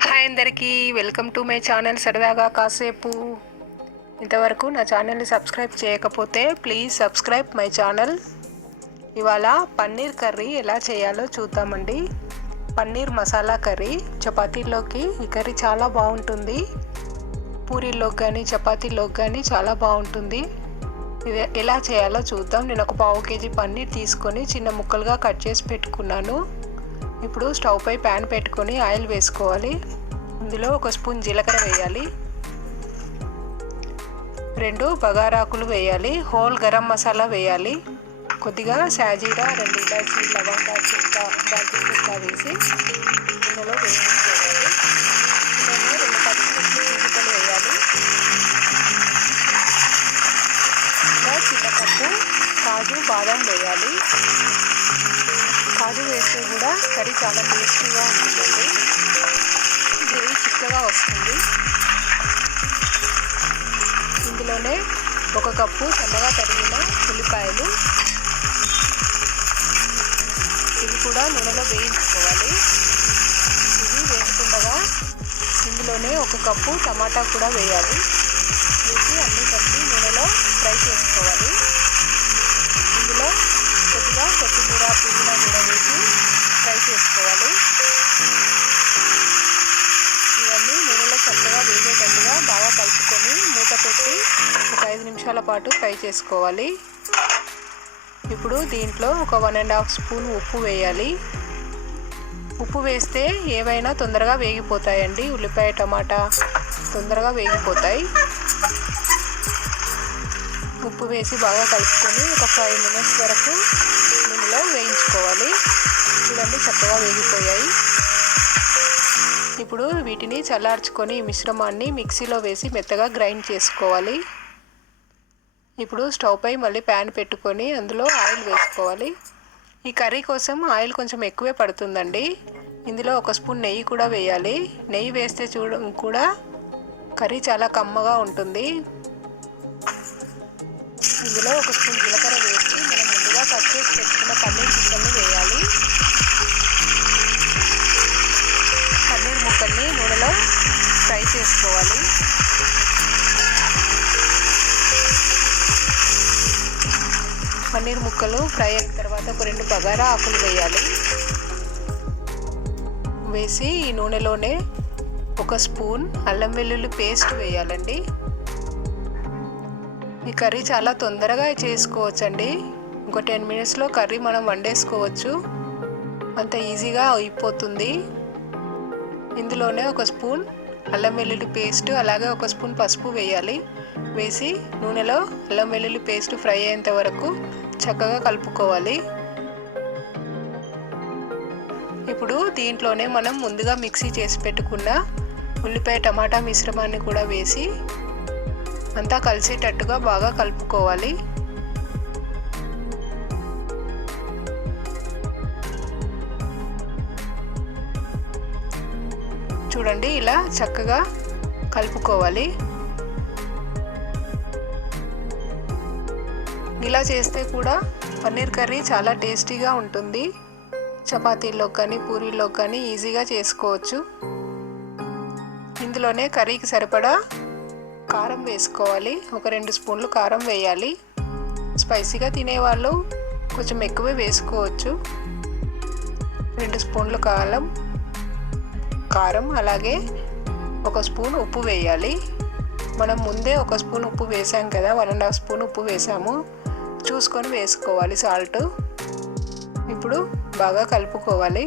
Hi అందరికీ, welcome to my channel సరదాగా కాసేపు. ఇంతవరకు నా ఛానల్ని సబ్స్క్రైబ్ చేయకపోతే ప్లీజ్ సబ్స్క్రైబ్ మై ఛానల్. ఇవాళ పన్నీర్ కర్రీ ఎలా చేయాలో చూద్దామండి. పన్నీర్ మసాలా కర్రీ చపాతీలోకి ఈ కర్రీ చాలా బాగుంటుంది. పూరీలోకి కానీ చపాతీలోకి కానీ చాలా బాగుంటుంది. ఇది ఎలా చేయాలో చూద్దాం. నేను ఒక 1/2 kg పన్నీర్ తీసుకొని చిన్న ముక్కలుగా కట్ చేసి పెట్టుకున్నాను. ఇప్పుడు స్టవ్ పై ప్యాన్ పెట్టుకొని ఆయిల్ వేసుకోవాలి. ఇందులో 1 స్పూన్ జీలకర్ర వేయాలి, 2 బగారాకులు వేయాలి, హోల్ గరం మసాలా వేయాలి, కొద్దిగా సాజీరా, 2 ఇలాచి, లవంగా, చెక్క, దాల్చిన చెక్క వేసి ఇందులో వేయించుకోవాలి. ఇందులో 2 పచ్చిమిర్చి చీలికలు వేయాలి. ఇంకా చిన్న కప్పు కాజు బాదం వేయాలి. కాజు వేస్తే కూడా కర్రీ చాలా టేస్టీగా ఉంటుందండి. గ్రేవీ చిక్కగా వస్తుంది. ఇందులోనే 1 కప్పు సన్నగా తరిగిన ఉల్లిపాయలు, ఇవి కూడా నూనెలో వేయించుకోవాలి. ఇవి వేసుకుండగా ఇందులోనే 1 కప్పు టమాటా కూడా వేయాలి. వేసి అన్నీ కలిపి నూనెలో ఫ్రై చేసుకోవాలి. ఇందులో కొద్దిగా కొత్తిమీర, పుదీనా కూడా వేసి ఫ్రై చేసుకోవాలి. ఇవన్నీ నూనెలో చక్కగా వేగేటట్టుగా బాగా కలుపుకొని మూత పెట్టి ఒక 5 నిమిషాల పాటు ఫ్రై చేసుకోవాలి. ఇప్పుడు దీంట్లో ఒక 1.5 స్పూన్ ఉప్పు వేయాలి. ఉప్పు వేస్తే ఏవైనా తొందరగా వేగిపోతాయండి. ఉల్లిపాయ, టమాటా తొందరగా వేగిపోతాయి. ఉప్పు వేసి బాగా కలుపుకొని ఒక 5 మినిట్స్ వరకు నూనెలో వేయించుకోవాలి. చూడండి, చక్కగా వేగిపోయాయి. ఇప్పుడు వీటిని చల్లార్చుకొని ఈ మిశ్రమాన్ని మిక్సీలో వేసి మెత్తగా గ్రైండ్ చేసుకోవాలి. ఇప్పుడు స్టవ్ పై మళ్ళీ ప్యాన్ పెట్టుకొని అందులో ఆయిల్ వేసుకోవాలి. ఈ కర్రీ కోసం ఆయిల్ కొంచెం ఎక్కువే పడుతుందండి. ఇందులో 1 స్పూన్ నెయ్యి కూడా వేయాలి. నెయ్యి వేస్తే కూడా కర్రీ చాలా కమ్మగా ఉంటుంది. ఇందులో 1 స్పూన్ జీలకర్ర వేసి మనం ముందుగా కట్ చేసి పెట్టుకున్న పన్నీర్ ముక్కల్ని వేయాలి. పన్నీర్ ముక్కల్ని నూనెలో ఫ్రై చేసుకోవాలి. పన్నీర్ ముక్కలు ఫ్రై అయిన తర్వాత ఒక 2 బగారా ఆకులు వేయాలి. వేసి ఈ నూనెలోనే 1 స్పూన్ అల్లం వెల్లుల్లి పేస్ట్ వేయాలండి. ఈ కర్రీ చాలా తొందరగా చేసుకోవచ్చండి. ఇంకో 10 మినిట్స్లో కర్రీ మనం వండేసుకోవచ్చు. అంత ఈజీగా అయిపోతుంది. ఇందులోనే 1 స్పూన్ అల్లం వెల్లుల్లి పేస్ట్, అలాగే 1 స్పూన్ పసుపు వేయాలి. వేసి నూనెలో అల్లం వెల్లుల్లి పేస్ట్ ఫ్రై అయ్యేంత వరకు చక్కగా కలుపుకోవాలి. ఇప్పుడు దీంట్లోనే మనం ముందుగా మిక్సీ చేసి పెట్టుకున్న ఉల్లిపాయ, టమాటా మిశ్రమాన్ని కూడా వేసి అంతా కలిసేటట్టుగా బాగా కలుపుకోవాలి. చూడండి, ఇలా చక్కగా కలుపుకోవాలి. ఇలా చేస్తే కూడా పన్నీర్ కర్రీ చాలా టేస్టీగా ఉంటుంది. చపాతీల్లో కానీ పూరీలో కానీ ఈజీగా చేసుకోవచ్చు. ఇందులోనే కర్రీకి సరిపడా కారం వేసుకోవాలి. ఒక 2 స్పూన్లు కారం వేయాలి. స్పైసీగా తినేవాళ్ళు కొంచెం ఎక్కువే వేసుకోవచ్చు. 2 స్పూన్లు కారం, అలాగే 1 స్పూన్ ఉప్పు వేయాలి. మనం ముందే 1 స్పూన్ ఉప్పు వేసాం కదా, 1.5 స్పూన్ ఉప్పు వేసాము. చూసుకొని వేసుకోవాలి సాల్ట్. ఇప్పుడు బాగా కలుపుకోవాలి.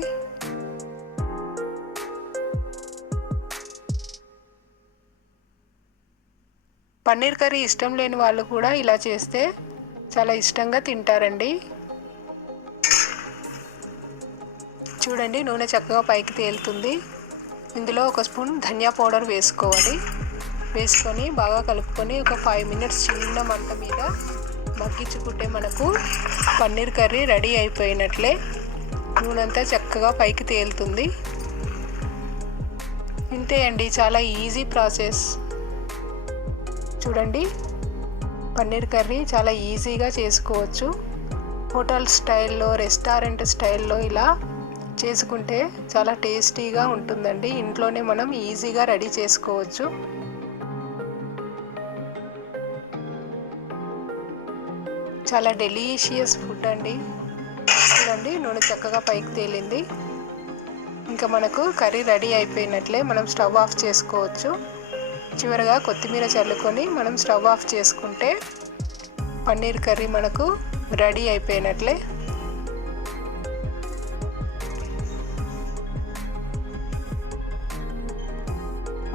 పన్నీర్ కర్రీ ఇష్టం లేని వాళ్ళు కూడా ఇలా చేస్తే చాలా ఇష్టంగా తింటారండి. చూడండి, నూనె చక్కగా పైకి తేలుతుంది. ఇందులో 1 స్పూన్ ధనియా పౌడర్ వేసుకోవాలి. వేసుకొని బాగా కలుపుకొని ఒక 5 మినిట్స్ చిన్న మంట మీద మగ్గించుకుంటే మనకు పన్నీర్ కర్రీ రెడీ అయిపోయినట్లే. నూనె అంతా చక్కగా పైకి తేలుతుంది. ఇంతే అండి, చాలా ఈజీ ప్రాసెస్. చూడండి, పన్నీర్ కర్రీ చాలా ఈజీగా చేసుకోవచ్చు. హోటల్ స్టైల్లో, రెస్టారెంట్ స్టైల్లో ఇలా చేసుకుంటే చాలా టేస్టీగా ఉంటుందండి. ఇంట్లోనే మనం ఈజీగా రెడీ చేసుకోవచ్చు. చాలా డెలీషియస్ ఫుడ్ అండి. చూడండి నూనె చక్కగా పైకి తేలింది. ఇంకా మనకు కర్రీ రెడీ అయిపోయినట్లే. మనం స్టవ్ ఆఫ్ చేసుకోవచ్చు. చివరగా కొత్తిమీర చల్లుకొని మనం స్టవ్ ఆఫ్ చేసుకుంటే పన్నీర్ కర్రీ మనకు రెడీ అయిపోయినట్లే.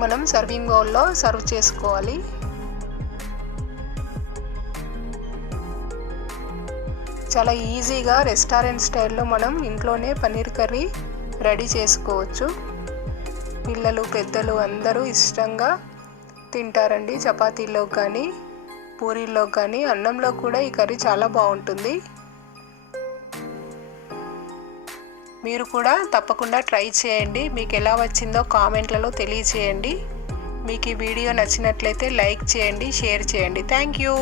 మనం సర్వింగ్ బౌల్లో సర్వ్ చేసుకోవాలి. చాలా ఈజీగా రెస్టారెంట్ స్టైల్లో మనం ఇంట్లోనే పన్నీర్ కర్రీ రెడీ చేసుకోవచ్చు. పిల్లలు పెద్దలు అందరూ ఇష్టంగా తింటారండి. చపాతీల్లో కానీ పూరీల్లో కానీ అన్నంలో కూడా ఈ కర్రీ చాలా బాగుంటుంది. మీరు కూడా తప్పకుండా ట్రై చేయండి. మీకు ఎలా వచ్చిందో కామెంట్లలో తెలియచేయండి. మీకు ఈ వీడియో నచ్చినట్లయితే లైక్ చేయండి, షేర్ చేయండి. Thank you.